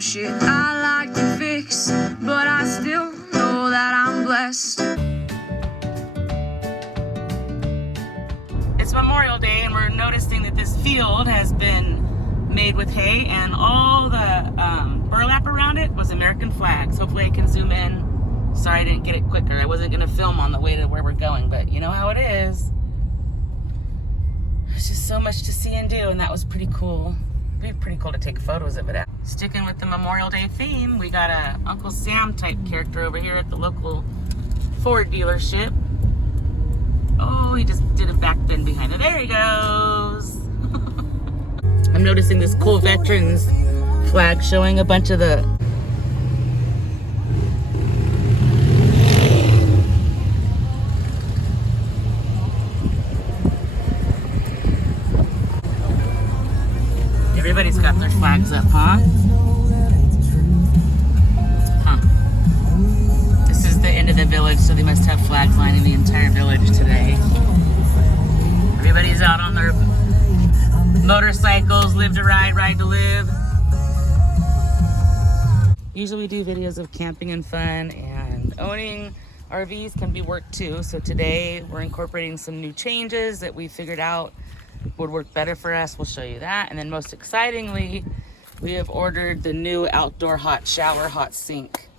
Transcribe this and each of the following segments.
some shit I like to fix, but I still know that I'm blessed. It's Memorial Day and we're noticing that this field has been made with hay and all the burlap around it was American flags. Hopefully I can zoom in. Sorry I didn't get it quicker. I wasn't going to film on the way to where we're going, but you know how it is. There's just so much to see and do, and that was pretty cool. It'd be pretty cool to take photos of it. Sticking with the Memorial Day theme, we got a Uncle Sam type character over here at the local Ford dealership. Oh, he just did a back bend behind it. There he goes. I'm noticing this cool veterans flag showing a bunch of the everybody's got their flags up, huh? This is the end of the village, so they must have flags lining the entire village today. Everybody's out on their motorcycles, live to ride, ride to live. Usually we do videos of camping and fun, and owning RVs can be work too. So today we're incorporating some new changes that we figured out would work better for us. We'll show you that. And then most excitingly, we have ordered the new outdoor hot shower, hot sink.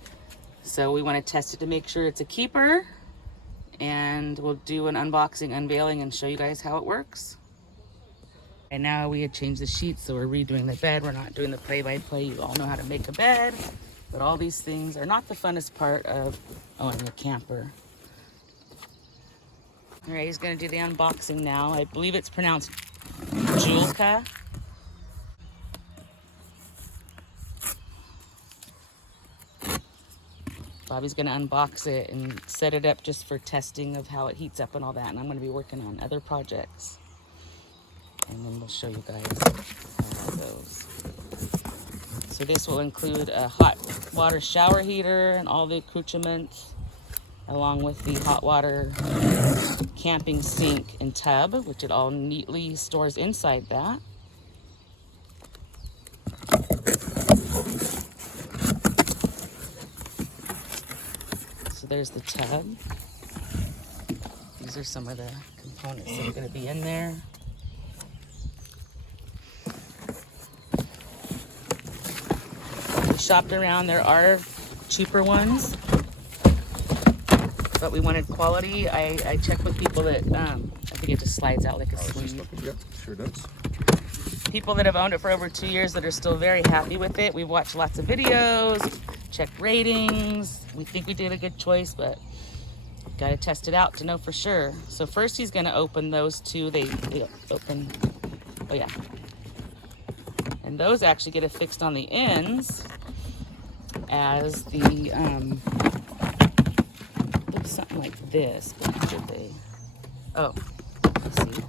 So we want to test it to make sure it's a keeper, and we'll do an unboxing, unveiling, and show you guys how it works. And now we had changed the sheets, so we're redoing the bed. We're not doing the play-by-play. You all know how to make a bed, but all these things are not the funnest part of owning a camper. All right, he's gonna do the unboxing now. I believe it's pronounced Joolca. Bobby's gonna unbox it and set it up just for testing of how it heats up and all that. And I'm gonna be working on other projects. And then we'll show you guys how it goes. So this will include a hot water shower heater and all the accoutrements, along with the hot water camping sink and tub, which it all neatly stores inside that. So there's the tub. These are some of the components that are going to be in there. We shopped around. There are cheaper ones, but we wanted quality. I checked with people that, I think it just slides out like a sleeve. Yep, sure does. People that have owned it for over 2 years that are still very happy with it. We've watched lots of videos, checked ratings. We think we did a good choice, but got to test it out to know for sure. So first he's going to open those two. They open, oh yeah. And those actually get affixed on the ends as the, looks something like this, but should they? Oh, let's see.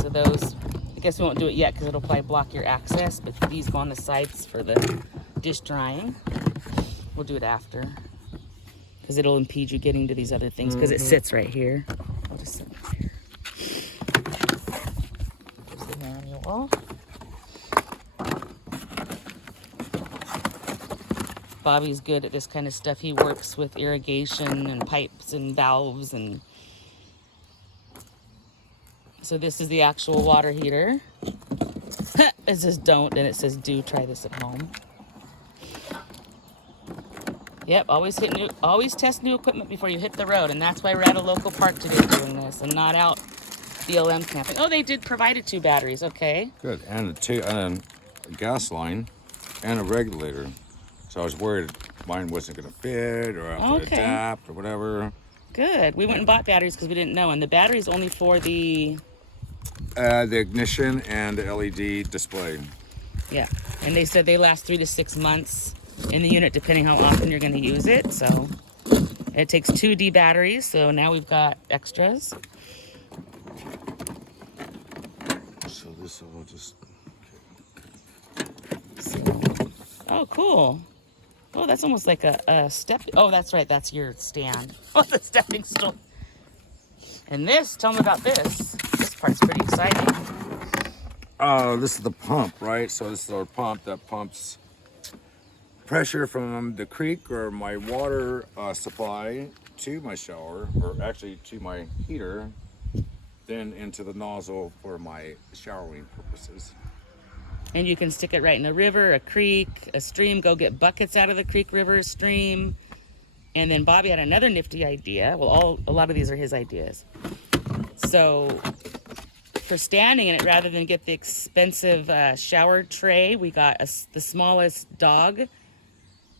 So those, I guess we won't do it yet because it'll probably block your access, but these go on the sides for the dish drying. We'll do it after because it'll impede you getting to these other things because it sits right here. I'll just sit right here. There's the manual. Bobby's good at this kind of stuff. He works with irrigation and pipes and valves, and so this is the actual water heater. It says don't and it says do. Try this at home. Yep, always test new equipment before you hit the road, and that's why we're at a local park today doing this and not out BLM camping. Oh, they did provided 2 batteries. Okay. Good, and a gas line and a regulator. So I was worried mine wasn't going to fit or have to adapt or whatever. Good. We went and bought batteries because we didn't know, and the battery's only for the ignition and the LED display. Yeah, and they said they last 3 to 6 months in the unit depending how often you're going to use it. So it takes 2 D batteries, so now we've got extras. So this will just... Oh, cool. Oh, that's almost like a step. Oh, that's right. That's your stand. Oh, the stepping stool. And this, tell them about this. This part's pretty exciting. This is the pump, right? So this is our pump that pumps pressure from the creek or my water supply to my shower, or actually to my heater, then into the nozzle for my showering purposes. And you can stick it right in a river, a creek, a stream. Go get buckets out of the creek, river, stream. And then Bobby had another nifty idea. Well, a lot of these are his ideas. So for standing in it, rather than get the expensive shower tray, we got the smallest dog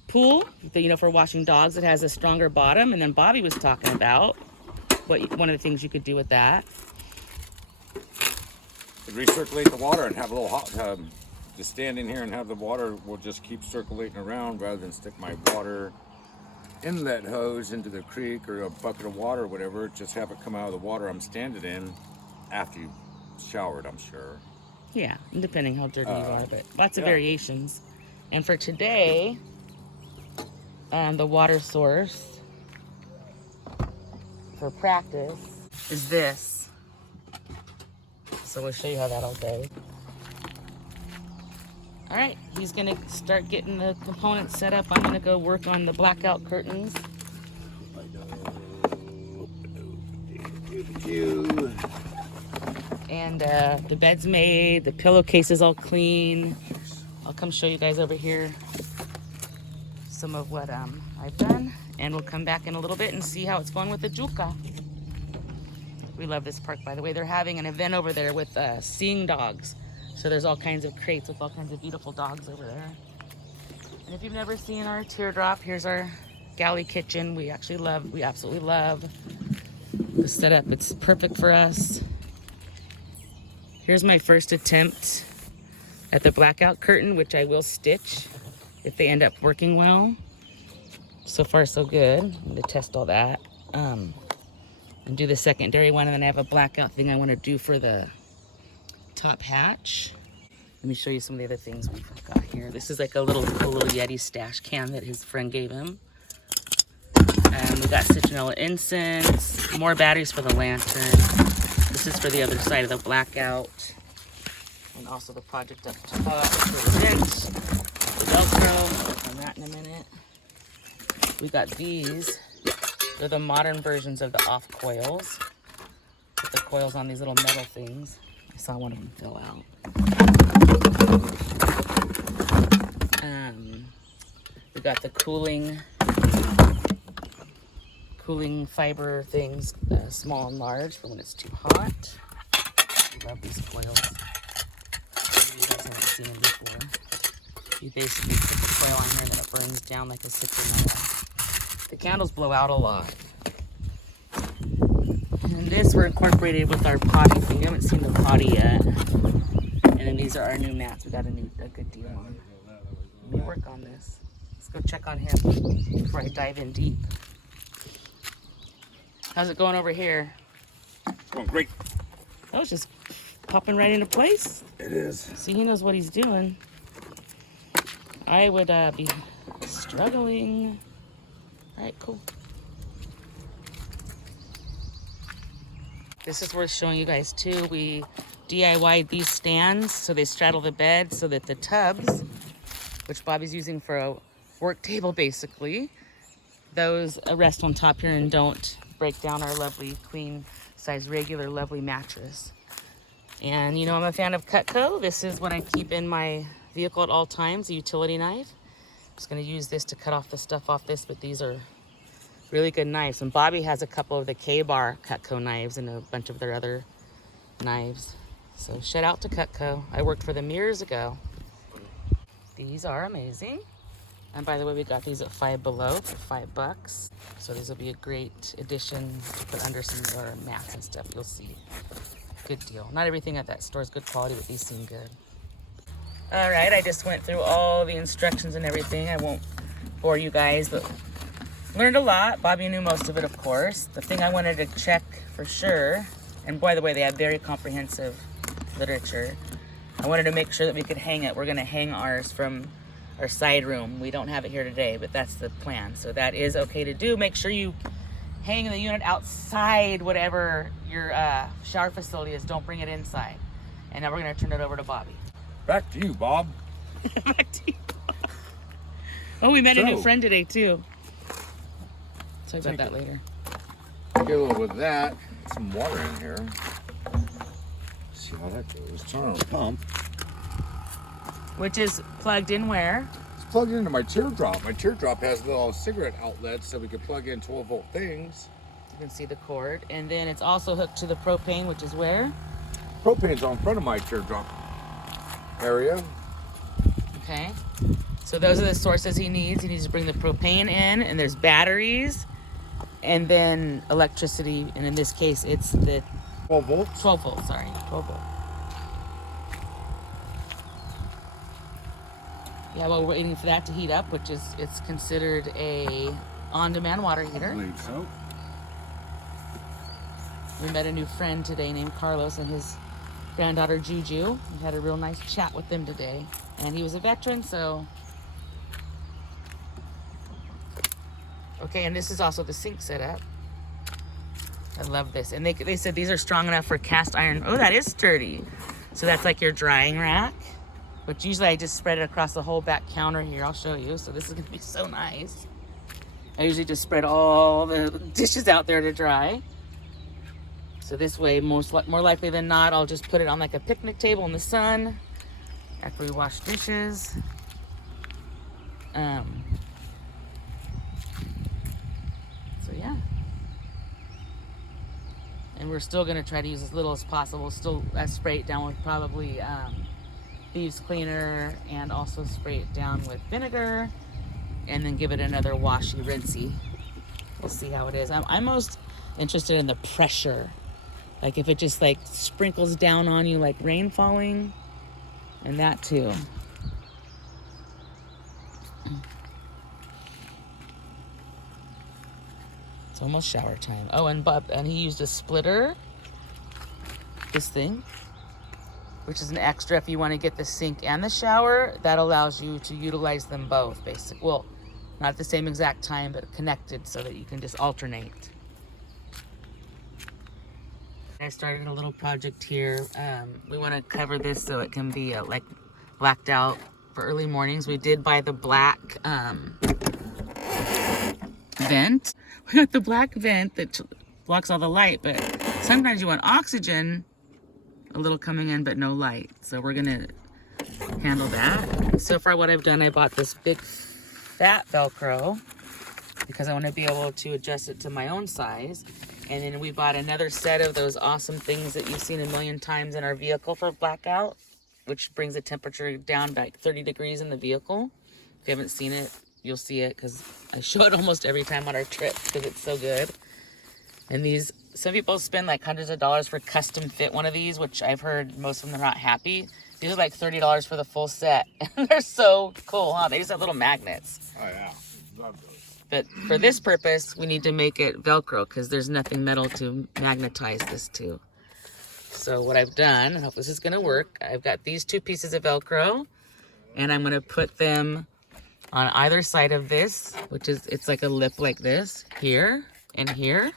pool, for washing dogs. It has a stronger bottom. And then Bobby was talking about one of the things you could do with that. Recirculate the water and have a little hot tub. Just stand in here and have the water will just keep circulating around, rather than stick my water inlet hose into the creek or a bucket of water or whatever. Just have it come out of the water I'm standing in after you showered, I'm sure. Yeah, depending how dirty you are, but lots of variations. And for today, the water source for practice is this. So we'll show you how that'll go. All right, he's gonna start getting the components set up. I'm gonna go work on the blackout curtains. And the bed's made, the pillowcase is all clean. I'll come show you guys over here some of what I've done. And we'll come back in a little bit and see how it's going with the Joolca. We love this park, by the way. They're having an event over there with seeing dogs. So there's all kinds of crates with all kinds of beautiful dogs over there. And if you've never seen our teardrop, here's our galley kitchen. We absolutely love the setup. It's perfect for us. Here's my first attempt at the blackout curtain, which I will stitch if they end up working well. So far, so good. I'm gonna test all that. And do the secondary one, and then I have a blackout thing I wanna do for the top hatch. Let me show you some of the other things we've got here. This is like a little Yeti stash can that his friend gave him. And we got citronella incense, more batteries for the lantern. This is for the other side of the blackout. And also the project up top for the vent, the Velcro. Work on that in a minute. We got these. They're the modern versions of the off coils. Put the coils on these little metal things. I saw one of them fill out. We got the cooling fiber things, small and large for when it's too hot. I love these coils. You guys haven't seen them before. You basically put the coil on here and then it burns down like a citronella. The candles blow out a lot. And this we're incorporated with our potty thing. You haven't seen the potty yet. And then these are our new mats. We got a good deal on. Let me work on this. Let's go check on him before I dive in deep. How's it going over here? Going great. That was just popping right into place. It is. See, he knows what he's doing. I would be struggling. All right, cool. This is worth showing you guys too. We DIY'd these stands so they straddle the bed so that the tubs, which Bobby's using for a work table basically, those rest on top here and don't break down our lovely queen size regular lovely mattress. And you know, I'm a fan of Cutco. This is what I keep in my vehicle at all times, a utility knife. I'm just gonna use this to cut off the stuff off this, but these are really good knives. And Bobby has a couple of the K-Bar Cutco knives and a bunch of their other knives. So shout out to Cutco. I worked for them years ago. These are amazing. And by the way, we got these at Five Below for $5. So these will be a great addition to put under some of our mats and stuff. You'll see. Good deal. Not everything at that store is good quality, but these seem good. All right, I just went through all the instructions and everything. I won't bore you guys, but learned a lot. Bobby knew most of it, of course. The thing I wanted to check for sure, and by the way, they have very comprehensive literature. I wanted to make sure that we could hang it. We're gonna hang ours from our side room. We don't have it here today, but that's the plan. So that is okay to do. Make sure you hang the unit outside whatever your shower facility is. Don't bring it inside. And now we're gonna turn it over to Bobby. Back to you, Bob. Back to you. Oh, we met a new So- friend today too. Talk about that later. Get a little bit of that. Some water in here. See how that goes. Turn on the pump. Which is plugged in where? It's plugged into my teardrop. My teardrop has little cigarette outlets so we can plug in 12-volt things. You can see the cord. And then it's also hooked to the propane, which is where? Propane's on front of my teardrop area. Okay. So those are the sources he needs. He needs to bring the propane in, and there's batteries, and then electricity. And in this case, it's the 12 volts. 12 volt, sorry. 12 volt. Yeah, well, we're waiting for that to heat up, which is, it's considered a on-demand water I heater. believe so. We met a new friend today named Carlos and his granddaughter Juju. We had a real nice chat with them today. And he was a veteran, so... Okay, and this is also the sink setup. I love this. And they said these are strong enough for cast iron. Oh, that is sturdy. So that's like your drying rack, which usually I just spread it across the whole back counter here. I'll show you. So this is gonna be so nice. I usually just spread all the dishes out there to dry. So this way, more likely than not, I'll just put it on like a picnic table in the sun after we wash dishes. So yeah. And we're still gonna try to use as little as possible. Still spray it down with probably thieves cleaner, and also spray it down with vinegar, and then give it another washy, rinsey. We'll see how it is. I'm most interested in the pressure. Like if it just like sprinkles down on you like rain falling, and that too. It's almost shower time. Oh, and he used a splitter, this thing, which is an extra if you want to get the sink and the shower. That allows you to utilize them both, basically. Well, not at the same exact time, but connected so that you can just alternate. I started a little project here. We want to cover this so it can be like blacked out for early mornings. We did buy the black vent. We got the black vent that blocks all the light, but sometimes you want oxygen, a little coming in, but no light. So we're gonna handle that. So far what I've done, I bought this big fat Velcro because I want to be able to adjust it to my own size. And then we bought another set of those awesome things that you've seen a million times in our vehicle for blackout, which brings the temperature down by like 30 degrees in the vehicle. If you haven't seen it, you'll see it because I show it almost every time on our trip because it's so good. And these, some people spend like hundreds of dollars for custom fit one of these, which I've heard most of them are not happy. These are like $30 for the full set. And they're so cool, huh? They just have little magnets. Oh yeah, love those. But for this purpose, we need to make it Velcro because there's nothing metal to magnetize this to. So what I've done, I hope this is gonna work. I've got these two pieces of Velcro, and I'm gonna put them on either side of this, which is, it's like a lip like this, here and here.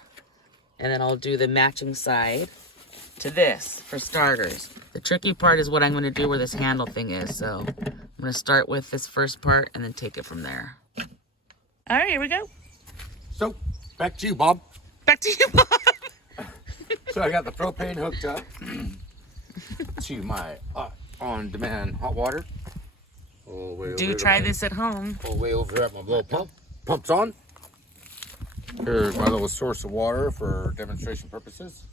And then I'll do the matching side to this for starters. The tricky part is what I'm gonna do where this handle thing is. So I'm gonna start with this first part and then take it from there. All right, here we go. So, back to you, Bob. Back to you, Bob. So I got the propane hooked up to my on-demand hot water. All the way Do over to try my- this at home. All the way over at my little pump. Pump's on. Here's my little source of water for demonstration purposes.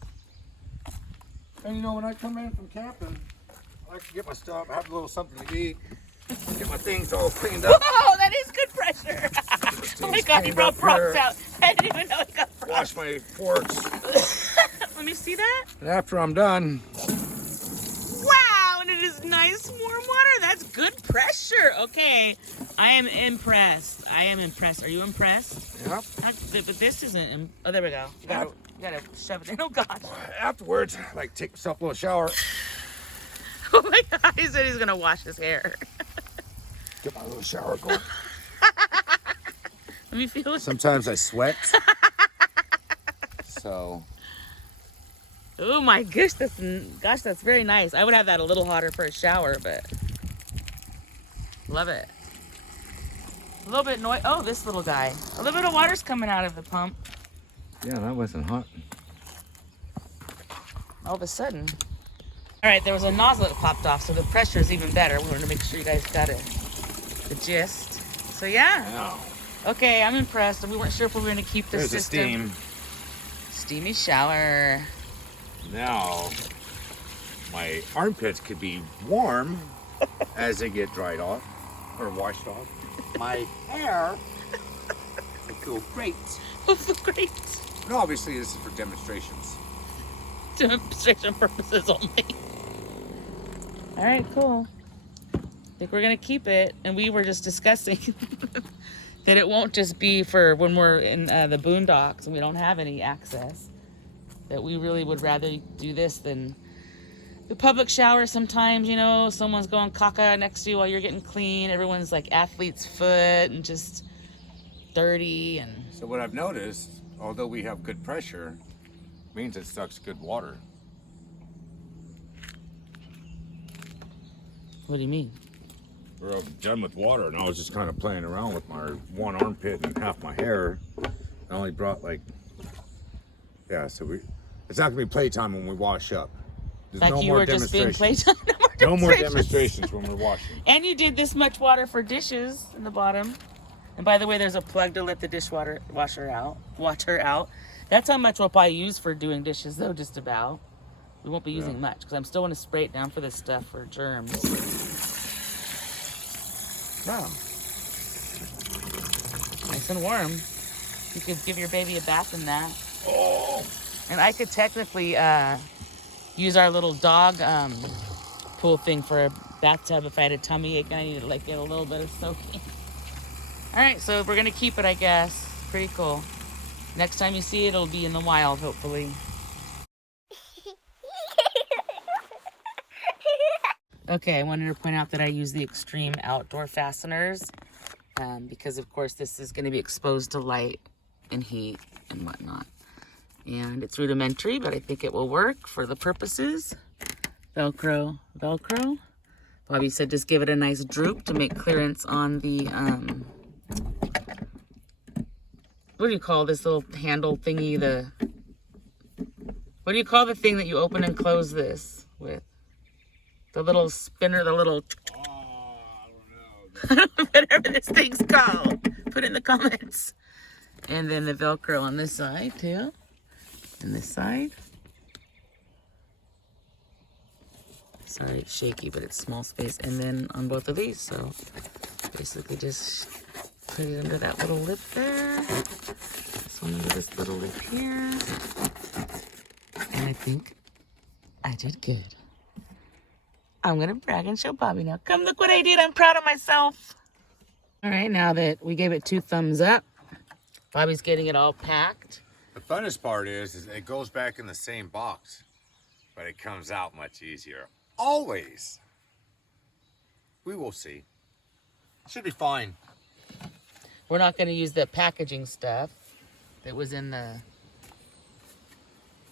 And you know, when I come in from camping, I like to get my stuff, have a little something to eat, get my things all cleaned up. Oh, that is good pressure. Oh my God, he brought props out. I didn't even know he got props. Wash my forks. Let me see that. And after I'm done, Wow, and it is nice warm water. That's good pressure. Okay, I am impressed. I am impressed. Are you impressed? yep, But this isn't. Oh, there we go. You gotta shove it in. Oh gosh. afterwards, I like to take myself a little shower, Oh my God. He said he's gonna wash his hair. get my little shower going. Let me feel it. Sometimes I sweat. So, Oh my gosh, that's very nice. I would have that a little hotter for a shower, but love it. A little bit noise. Oh, this little guy. A little bit of water's coming out of the pump. Yeah, that wasn't hot. All of a sudden. All right, there was a nozzle that popped off, so the pressure is even better. We wanted to make sure you guys got it, the gist. So yeah. Wow. Okay, I'm impressed. And we weren't sure if we were going to keep this There's system. the steam. Steamy shower. Now, my armpits could be warm as they get dried off or washed off. My hair will feel great. Will feel great. And obviously, this is for demonstrations. Demonstration purposes only. All right, cool. I think we're gonna keep it, and we were just discussing that it won't just be for when we're in the boondocks and we don't have any access. That we really would rather do this than the public shower. Sometimes, you know, someone's going caca next to you while you're getting clean. Everyone's like athlete's foot and just dirty. And So what I've noticed, although we have good pressure, means it sucks good water. what do you mean? We're done with water, and I was just kind of playing around with my one armpit and half my hair. I only brought like, yeah, so it's not gonna be playtime when we wash up. There's Like no you more were just being demonstrations. playtime. No more demonstrations when we're washing. And you did this much water for dishes in the bottom. And by the way, there's a plug to let the water out. That's how much we'll probably use for doing dishes, though, just about. We won't be using much, because I'm still going to spray it down for this stuff for germs. Wow. Nice and warm. You could give your baby a bath in that. Oh. And I could technically use our little dog pool thing for a bathtub if I had a tummy ache and I needed to like get a little bit of soaking. All right, so we're gonna keep it, I guess. Pretty cool. Next time you see it, it'll be in the wild, hopefully. Okay, I wanted to point out that I use the extreme outdoor fasteners because, of course, this is going to be exposed to light and heat and whatnot. And it's rudimentary, but I think it will work for the purposes. Velcro, Velcro. Bobby said just give it a nice droop to make clearance on the, what do you call this little handle thingy? What do you call the thing that you open and close this with? The little spinner, the little... I don't know. Whatever this thing's called. Put it in the comments. And then the Velcro on this side, too. And this side. Sorry, it's shaky, but it's small space. And then on both of these. So basically just put it under that little lip there. This one under this little lip here. And I think I did good. I'm gonna brag and show Bobby now. Come look what I did. I'm proud of myself. All right, now that we gave it 2 thumbs up, Bobby's getting it all packed. The funnest part is it goes back in the same box, but it comes out much easier. Always. We will see. Should be fine. We're not gonna use the packaging stuff that was in the...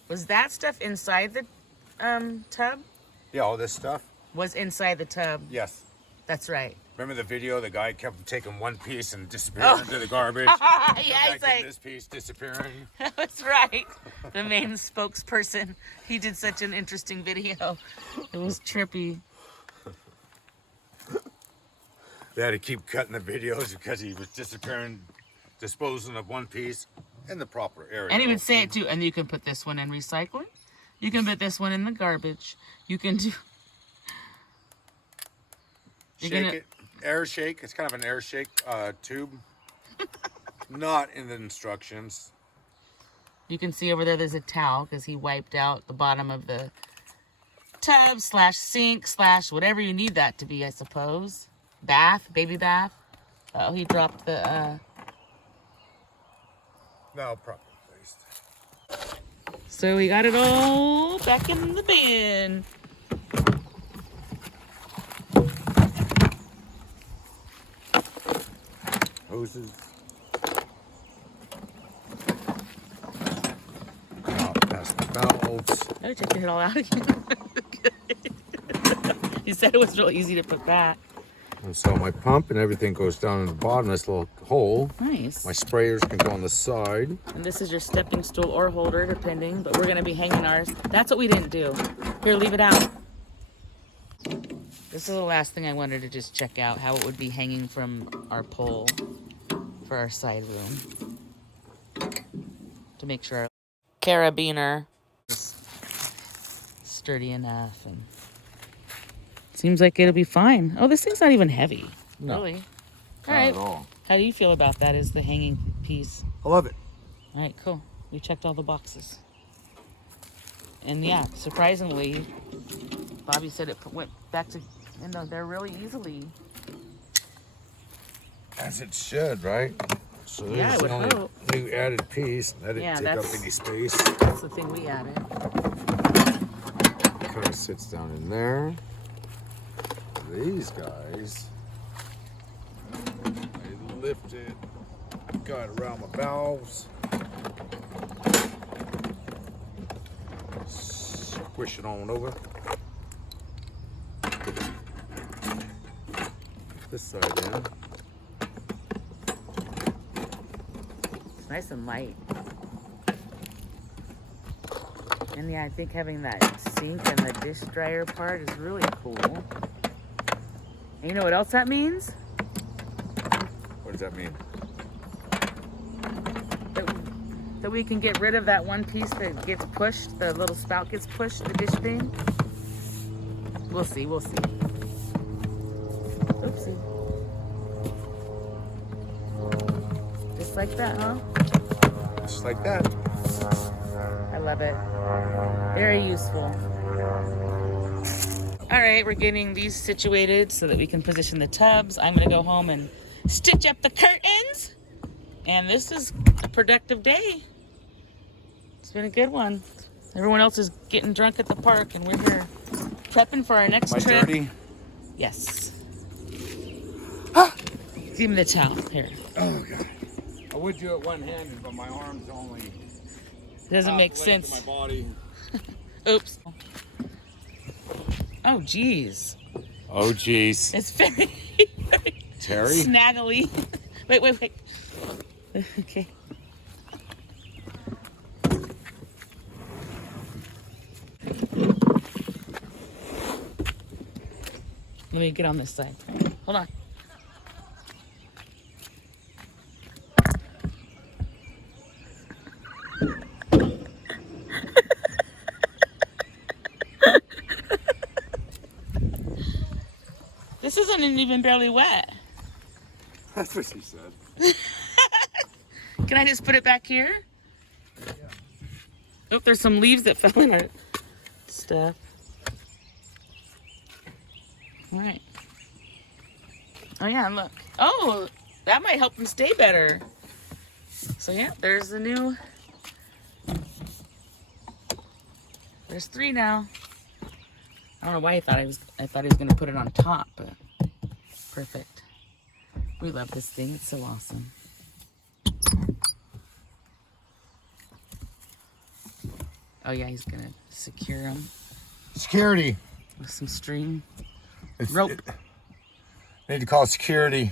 Was that stuff inside the tub? Yeah, all this stuff? Was inside the tub. Yes. That's right. Remember the video? The guy kept taking one piece and disappearing into the garbage. Yeah, he's like, this piece disappearing. that's right. The main spokesperson. He did such an interesting video. It was trippy. They had to keep cutting the videos because he was disappearing, disposing of one piece in the proper area. And he would say it too. And you can put this one in recycling. You can put this one in the garbage. You can do... Shake it. Air shake. It's kind of an air shake tube. Not in the instructions. You can see over there there's a towel because he wiped out the bottom of the tub / sink / whatever you need that to be, I suppose. Bath, baby bath. Oh, he dropped the... No, properly placed. So we got it all back in the bin. Hoses. Past the valves. Oh, taking it all out again. He said it was real easy to put back. And so my pump and everything goes down in the bottom of this little hole. Nice. My sprayers can go on the side. And this is your stepping stool or holder, depending, but we're gonna be hanging ours. That's what we didn't do. Here, leave it out. This is the last thing I wanted to just check out, how it would be hanging from our pole for our side room. To make sure our carabiner is sturdy enough, and seems like it'll be fine. Oh, this thing's not even heavy. No, really. Not All right. at all. How do you feel about that as the hanging piece? I love it. All right, cool. We checked all the boxes. And yeah, surprisingly, Bobby said it went back to, you know, they're really easily. As it should, right? So Yeah, this I is would the only hope. new added piece. That didn't Yeah, take up that's- any space. That's the thing we added. Kind of sits down in there. These guys, I lift it, got it around my valves, squish it on over. This side in. It's nice and light. And yeah, I think having that sink and the dish dryer part is really cool. And you know what else that means? What does that mean? That we can get rid of that one piece that gets pushed, the little spout gets pushed, the dish thing. We'll see, we'll see. Oopsie. Just like that, huh? Just like that. I love it. Very useful. All right, we're getting these situated so that we can position the tubs. I'm gonna go home and stitch up the curtains. And this is a productive day. It's been a good one. Everyone else is getting drunk at the park and we're here prepping for our next Am I trip. dirty? Yes. Give me the towel, here. Oh God. I would do it one-handed, but my arms only. It doesn't make half the length sense. of my body. Oops. Oh, geez. Oh jeez. It's very, very Terry? snaggly. Wait. Okay. Let me get on this side. Hold on. This isn't even barely wet. That's what she said. Can I just put it back here? Yeah. Oh, there's some leaves that fell in our stuff. All right. Oh yeah, and look. Oh, that might help them stay better. So yeah, there's the new. There's 3 now. I don't know why I thought he was gonna put it on top, but perfect. We love this thing. It's so awesome. Oh yeah, he's gonna secure them Security. with some string. It's, Rope. Need to call security.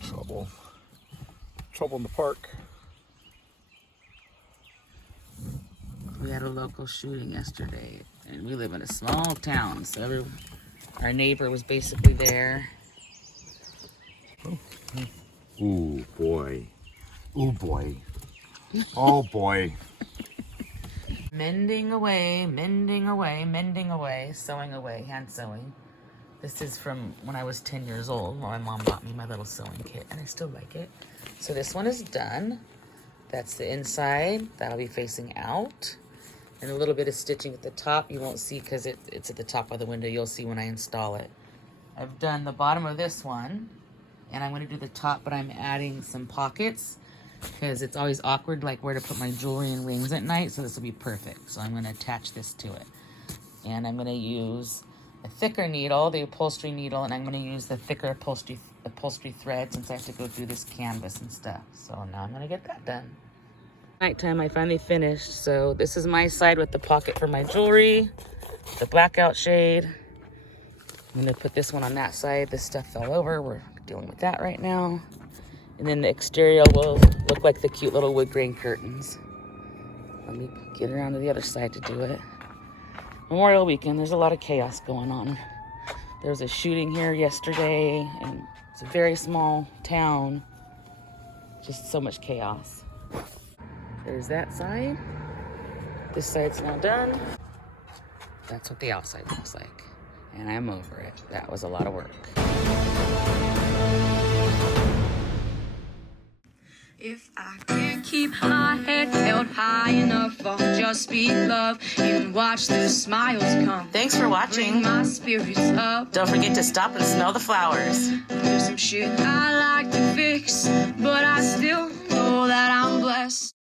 Trouble in the park. We had a local shooting yesterday, and we live in a small town, so our neighbor was basically there. Ooh boy. Ooh boy. Oh boy. Mending away, sewing away, hand sewing. This is from when I was 10 years old. My mom bought me my little sewing kit, and I still like it. So this one is done. That's the inside. That'll be facing out. And a little bit of stitching at the top. You won't see because it's at the top of the window. You'll see when I install it. I've done the bottom of this one, and I'm going to do the top, but I'm adding some pockets because it's always awkward, like where to put my jewelry and rings at night. So this will be perfect. So I'm going to attach this to it. And I'm going to use a thicker needle, the upholstery needle, and I'm going to use the thicker upholstery thread since I have to go through this canvas and stuff. So now I'm going to get that done. Nighttime, I finally finished. So this is my side with the pocket for my jewelry, the blackout shade, I'm gonna put this one on that side. This stuff fell over. We're dealing with that right now. And then the exterior will look like the cute little wood grain curtains. Let me get around to the other side to do it. Memorial weekend, there's a lot of chaos going on. There was a shooting here yesterday, and it's a very small town. Just so much chaos. There's that side. This side's now done. That's what the outside looks like. And I'm over it. That was a lot of work. If I can't keep my head held high enough, I'll just speak love and watch the smiles come. Thanks for Bring watching. my spirits up. Don't forget to stop and smell the flowers. There's some shit I like to fix, but I still know that I'm blessed.